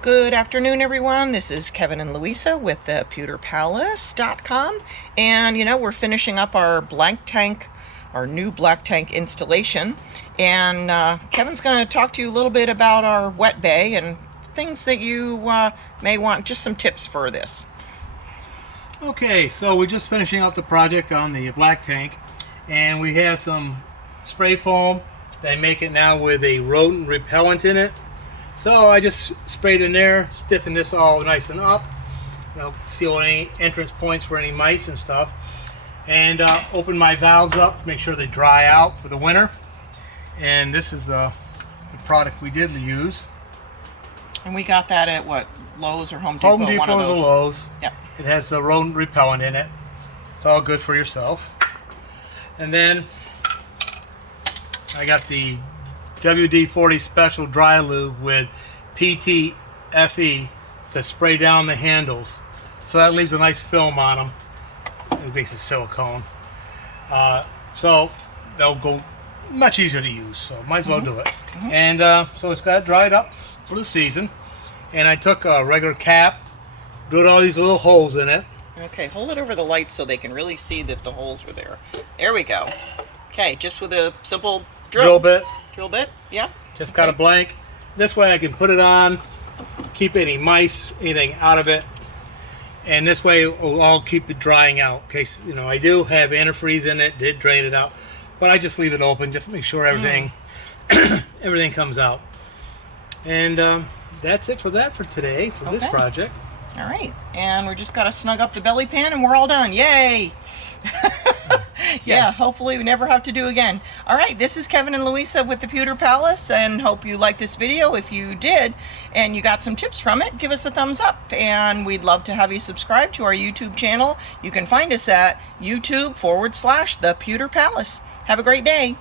Good afternoon, everyone. This is Kevin and Louisa with the pewterpalace.com. And we're finishing up our new black tank installation. And Kevin's going to talk to you a little bit about our wet bay and things that you may want, just some tips for this. Okay, so we're just finishing up the project on the black tank, and we have some spray foam. They make it now with a rodent repellent in it. So I just sprayed in there, stiffen this all nice and up, seal any entrance points for any mice and stuff, and open my valves up to make sure they dry out for the winter. And this is the product we did use. And we got that at what, Lowe's or Home Depot? Home Depot or Lowe's. Yep. It has the rodent repellent in it. It's all good for yourself. And then I got the WD-40 Special Dry Lube with PTFE to spray down the handles. So that leaves a nice film on them. It's basically silicone. So they'll go much easier to use. So might as well do it. And so it's got dried up for the season. And I took a regular cap, drilled all these little holes in it. Okay, hold it over the light so they can really see that the holes were there. There we go. Okay, just with a simple drill bit. Drill bit, yeah. Just got a blank. This way I can put it on, keep any mice, anything out of it, and this way I'll keep it drying out. In case I do have antifreeze in it, did drain it out, but I just leave it open just to make sure everything everything comes out. And that's it for today for this project. All right, and we're just got to snug up the belly pan and we're all done. Yay! Yeah, hopefully we never have to do again. All right, this is Kevin and Louisa with the Pewter Palace, and hope you liked this video. If you did and you got some tips from it, give us a thumbs up, and we'd love to have you subscribe to our YouTube channel. You can find us at YouTube/The Pewter Palace. Have a great day.